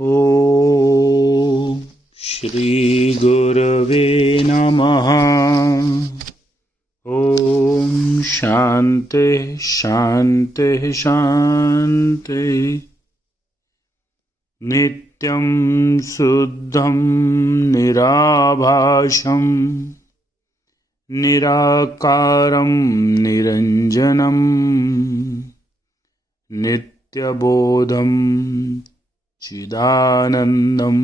ॐ श्रीगुरवे नमः। ॐ शान्ति शान्ति शान्ति। नित्यं शुद्धं निराभासं निराकारं निरञ्जनं नित्यबोधं चिदानन्दं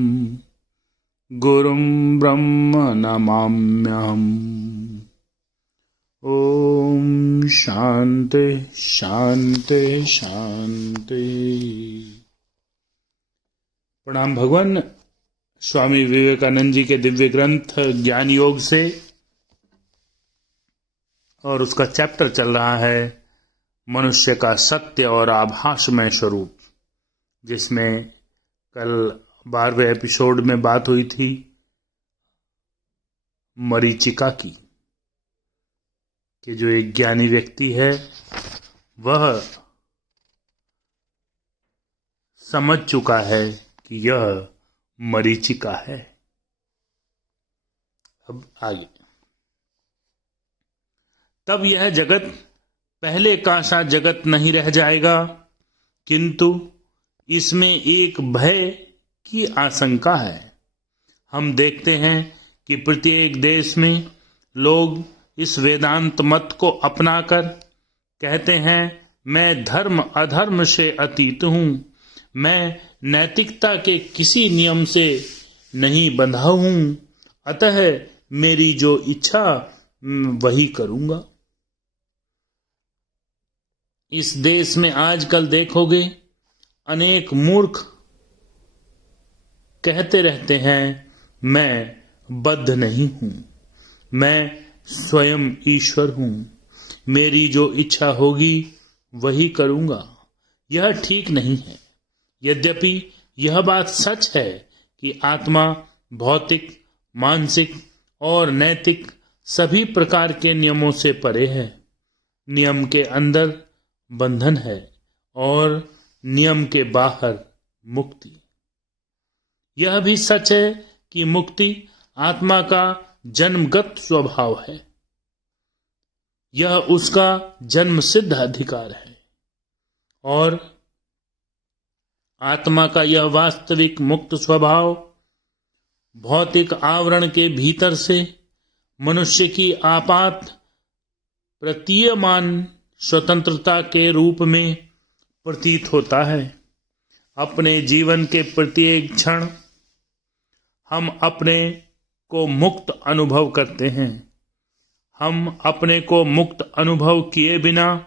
गुरुं ब्रह्म नमाम्यहम्। ॐ शान्ति शान्ति शान्ति। प्रणाम भगवान। स्वामी विवेकानंद जी के दिव्य ग्रंथ ज्ञान योग से, और उसका चैप्टर चल रहा है मनुष्य का सत्य और आभासमय स्वरूप, जिसमें कल 12वें एपिसोड में बात हुई थी मरीचिका की, कि जो एक ज्ञानी व्यक्ति है वह समझ चुका है कि यह मरीचिका है। अब आगे, तब यह जगत पहले का सा जगत नहीं रह जाएगा, किंतु इसमें एक भय की आशंका है। हम देखते हैं कि प्रत्येक देश में लोग इस वेदांत मत को अपनाकर कहते हैं, मैं धर्म अधर्म से अतीत हूं, मैं नैतिकता के किसी नियम से नहीं बंधा हूं, अतः मेरी जो इच्छा वही करूंगा। इस देश में आजकल देखोगे अनेक मूर्ख कहते रहते हैं, मैं बद्ध नहीं हूं, मैं स्वयं ईश्वर हूं, मेरी जो इच्छा होगी वही करूंगा। यह ठीक नहीं है। यद्यपि यह बात सच है कि आत्मा भौतिक, मानसिक और नैतिक सभी प्रकार के नियमों से परे है। नियम के अंदर बंधन है और नियम के बाहर मुक्ति। यह भी सच है कि मुक्ति आत्मा का जन्मगत स्वभाव है। यह उसका जन्म सिद्ध अधिकार है, और आत्मा का यह वास्तविक मुक्त स्वभाव भौतिक आवरण के भीतर से मनुष्य की आपात प्रतीयमान स्वतंत्रता के रूप में प्रतीत होता है। अपने जीवन के प्रत्येक क्षण हम अपने को मुक्त अनुभव करते हैं। हम अपने को मुक्त अनुभव किए बिना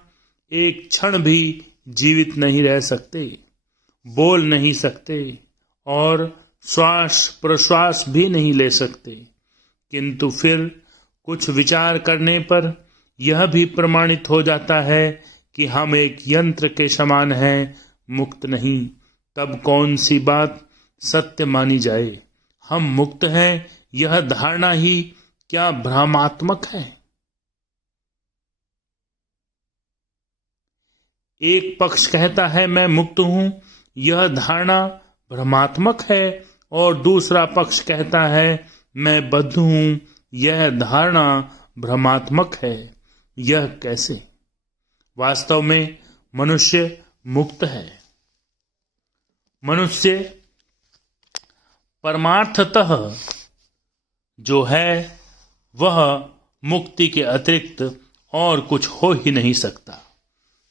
एक क्षण भी जीवित नहीं रह सकते, बोल नहीं सकते और श्वास प्रश्वास भी नहीं ले सकते। किंतु फिर कुछ विचार करने पर यह भी प्रमाणित हो जाता है कि हम एक यंत्र के समान हैं, मुक्त नहीं। तब कौन सी बात सत्य मानी जाए? हम मुक्त हैं, यह धारणा ही क्या भ्रमात्मक है? एक पक्ष कहता है मैं मुक्त हूं, यह धारणा भ्रमात्मक है, और दूसरा पक्ष कहता है मैं बद्ध हूं, यह धारणा भ्रमात्मक है। यह कैसे? वास्तव में मनुष्य मुक्त है। मनुष्य परमार्थतः जो है वह मुक्ति के अतिरिक्त और कुछ हो ही नहीं सकता।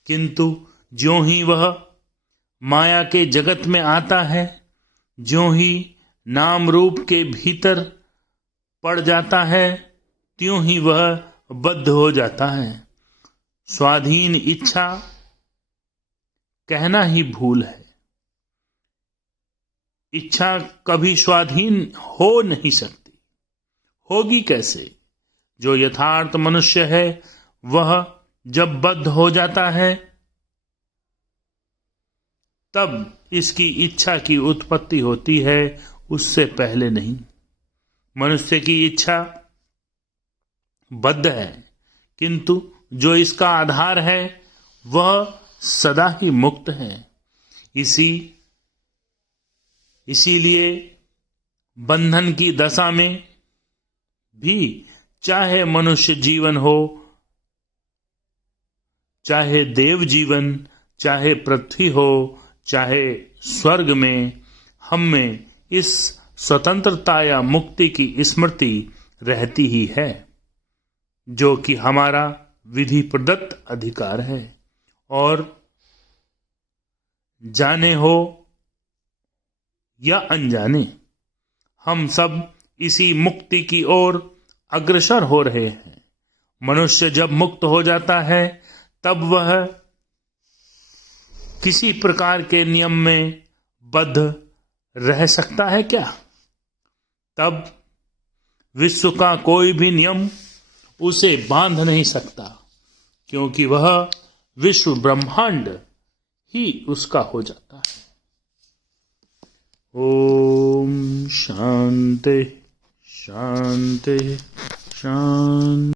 किंतु ज्यों ही वह माया के जगत में आता है, ज्यों ही नाम रूप के भीतर पड़ जाता है, त्यों ही वह बद्ध हो जाता है। स्वाधीन इच्छा कहना ही भूल है। इच्छा कभी स्वाधीन हो नहीं सकती। होगी कैसे? जो यथार्थ मनुष्य है वह जब बद्ध हो जाता है तब इसकी इच्छा की उत्पत्ति होती है, उससे पहले नहीं। मनुष्य की इच्छा बद्ध है, किंतु जो इसका आधार है वह सदा ही मुक्त है। इसी इसीलिए बंधन की दशा में भी, चाहे मनुष्य जीवन हो, चाहे देव जीवन, चाहे पृथ्वी हो, चाहे स्वर्ग में, हम में इस स्वतंत्रता या मुक्ति की स्मृति रहती ही है, जो कि हमारा विधि प्रदत्त अधिकार है। और जाने हो या अनजाने, हम सब इसी मुक्ति की ओर अग्रसर हो रहे हैं। मनुष्य जब मुक्त हो जाता है तब वह किसी प्रकार के नियम में बद्ध रह सकता है क्या? तब विश्व का कोई भी नियम उसे बांध नहीं सकता, क्योंकि वह विश्व ब्रह्मांड ही उसका हो जाता है। ओम शांति शांति शांति।